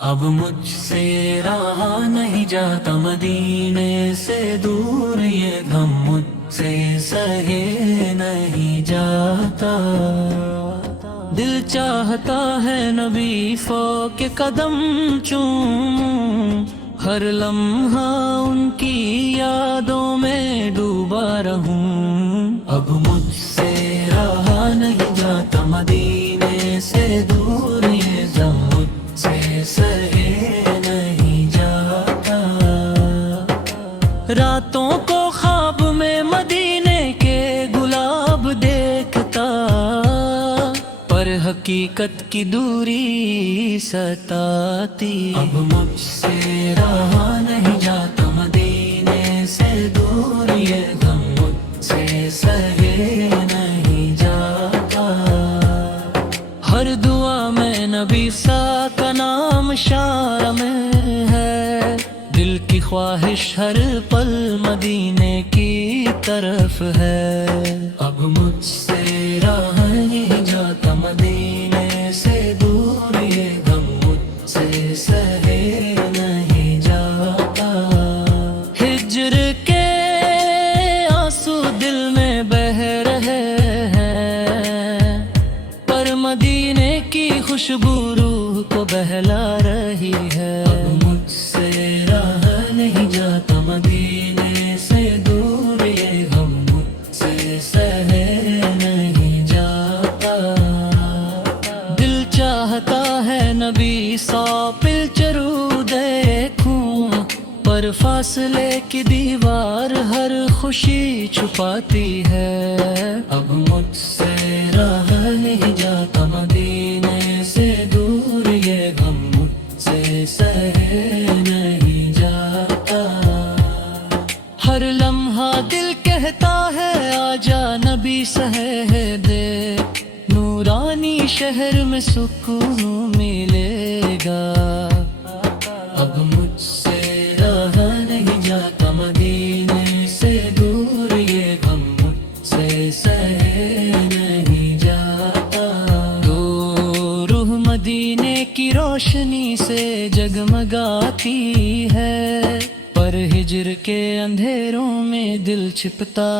اب مجھ سے رہا نہیں جاتا مدینے سے دور، یہ غم مجھ سے سہے نہیں جاتا۔ دل چاہتا ہے نبی فوق کے قدم چوموں، ہر لمحہ ان کی یادوں میں ڈوبا رہوں۔ اب مجھ سے رہا نہیں جاتا مدینے سے دور، یہ غم مجھ سے سہے نہیں جاتا۔ راتوں کو خواب میں مدینے کے گلاب دیکھتا، پر حقیقت کی دوری ستاتی۔ اب مجھ سے رہا نہیں جاتا مدینے سے دور، یہ غم مجھ سے سہے نہیں جاتا۔ ہر دعا میں نبی سا کا نام شار میں ہے، دل کی خواہش ہر پل مدینے کی طرف ہے۔ اب مجھ سے رہا نہیں جاتا مدینے سے دور، یہ غم مجھ سے سہے نہیں جاتا۔ ہجر کے آنسو دل میں بہہ رہے ہیں، پر مدینے کی خوشبو روح کو بہلا رہی ہے۔ اب مجھ سے رہا نہیں جاتا مدینے سے دور، یہ غم مجھ سے سہے نہیں جاتا۔ دل چاہتا ہے نبی سو پل چرو دیکھوں، پر فاصلے کی دیوار ہر خوشی چھپاتی ہے۔ اب مجھ سے رہا نہیں جاتا مدینے سے دور، یہ غم مجھ سے سہے نہیں جاتا۔ ہر لمحہ دل کہتا ہے آجا نبی سہے دے، نورانی شہر میں سکون ملے گا۔ اب مجھ سے رہا نہیں جاتا مدینے سے دور، یہ غم مجھ سے سہے نہیں جاتا۔ تو روح مدینے کی روشنی سے جگمگاتی ہے، پر ہجر کے اندھیروں میں دل چھپتا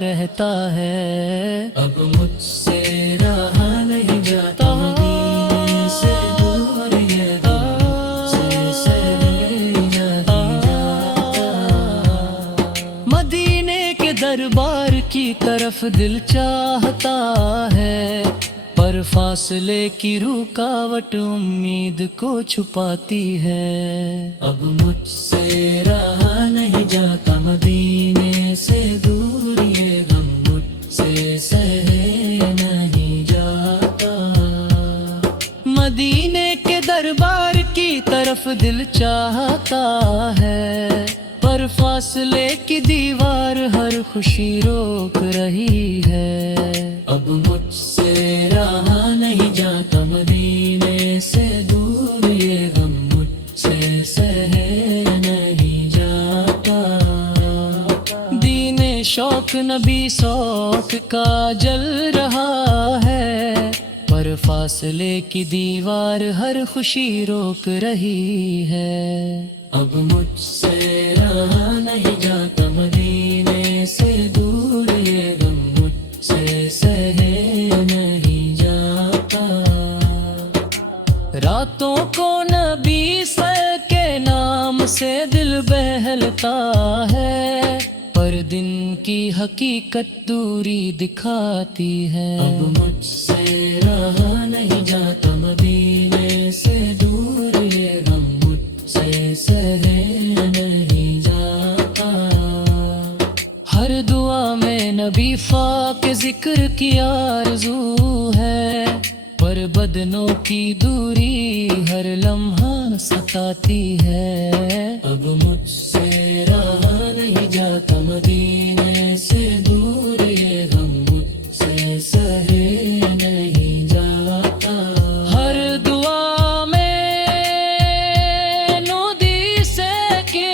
رہتا ہے۔ اب مجھ سے رہا نہیں جاتا مدینے سے دور، یہ غم مجھ سے سہے نہیں جاتا۔ مدینے کے دربار کی طرف دل چاہتا ہے، پر فاصلے کی رکاوٹ امید کو چھپاتی ہے۔ اب مجھ سے رہا نہیں جاتا مدینے سے دور، یہ غم مجھ سے سہے نہیں جاتا۔ مدینے کے دربار کی طرف دل چاہتا ہے، پر فاصلے کی دیوار ہر خوشی روک رہی ہے۔ اب مجھ سے رہا نہیں جاتا مدینے سے دور، یہ غم مجھ سے سہے نہیں جاتا۔ دین شوق نبی سوق کا جل رہا ہے، پر فاصلے کی دیوار ہر خوشی روک رہی ہے۔ اب مجھ سے رہا نہیں جاتا مدینے سے دور، یہ غم مجھ سے سہے نہیں جاتا۔ راتوں کو نبی سر کے نام سے دل بہلتا ہے، پر دن کی حقیقت دوری دکھاتی ہے۔ اب مجھ سے رہا نہیں جاتا مدینے سے دور، یہ غم مجھ سے سہے نہیں جاتا۔ ہر دعا میں نبی پاک ذکر کی آرزو ہے، پر بدنوں کی دوری ہر لمحہ ستاتی ہے۔ اب مجھ سے رہا نہیں جاتا مدینے سے دور، یہ غم مجھ سے سہے نہیں جاتا۔ ہر دعا میں نودی سے کے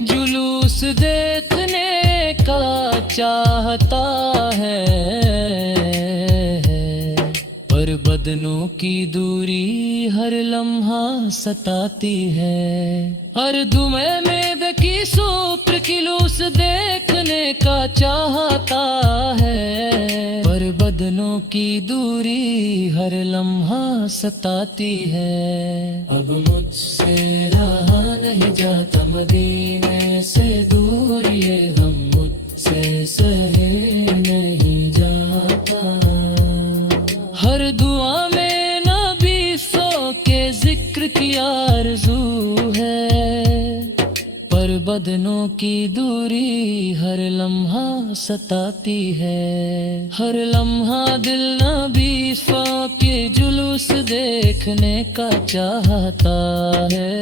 جلوس دیکھنے کا چاہتا ہے، پر بدنوں کی دوری ہر لمحہ ستاتی ہے، ہر دمے میں بے کسوں پر خلوص دیکھنے کا چاہتا ہے، پر بدنوں کی دوری ہر لمحہ ستاتی ہے۔ اب مجھ سے رہا نہیں جاتا مدینے سے دور، یہ غم مجھ سے سہے نہیں جاتا، ہر دعا میں نبی سو کے ذکر کی آرزو ہے، پر بدنوں کی دوری ہر لمحہ ستاتی ہے، ہر لمحہ دل نبی سو کے جلوس دیکھنے کا چاہتا ہے،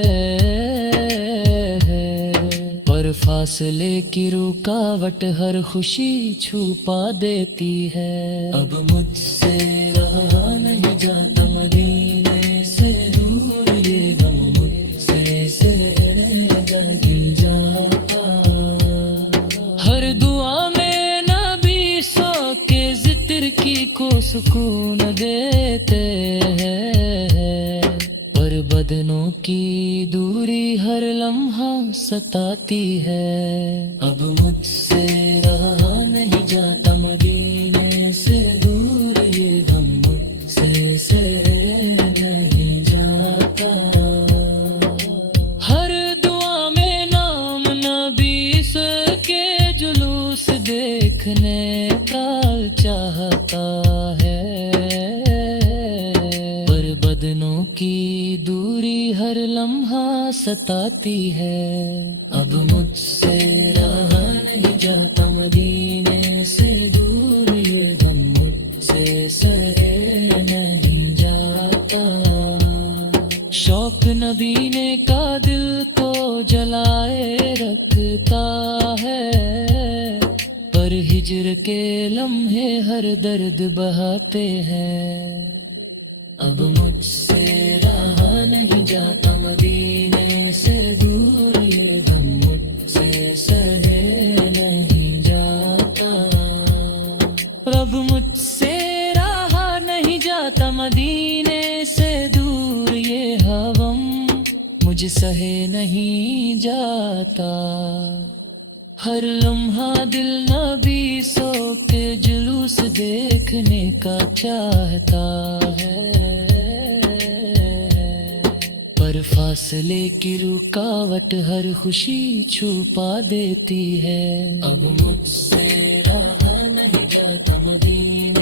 پر فاصلے کی رکاوٹ ہر خوشی چھپا دیتی ہے۔ اب مجھ سے رہا نہیں جاتا مدینے سے دور، یہ غم مجھ سے سہرا گر جاتا، ہر دعا میں نبی سو کے ذکر کی کو سکون دیتے ہیں، پر بدنوں کی دوری ہر لمحہ ستاتی ہے۔ اب مجھ سے رہا نہیں جاتا مدینے سے دور، یہ غم مجھ سے سہے نہیں جاتا، ہر دعا میں نام نبی کے جلوس دیکھنے کا چاہتا ہے، پر بدنوں کی دوری ہر لمحہ ستاتی ہے۔ اب مجھ سے رہا نہیں جاتا مدینے سے دور، یہ غم مجھ سے سہے نہیں جاتا، شوق نبی نے کا دل کو جلائے رکھتا ہے، پر ہجر کے لمحے ہر درد بہاتے ہیں۔ اب مجھ سے رہا نہیں جاتا مدینے سے دور، یہ غم مجھ سے سہے نہیں جاتا، رب مجھ سے رہا نہیں جاتا مدینے سے دور، یہ غم مجھ سہے نہیں جاتا، ہر لمحہ دل نبی سو کے جلوس دیکھنے کا چاہتا ہے، پر فاصلے کی رکاوٹ ہر خوشی چھپا دیتی ہے۔ اب مجھ سے رہا نہیں جاتا مدینے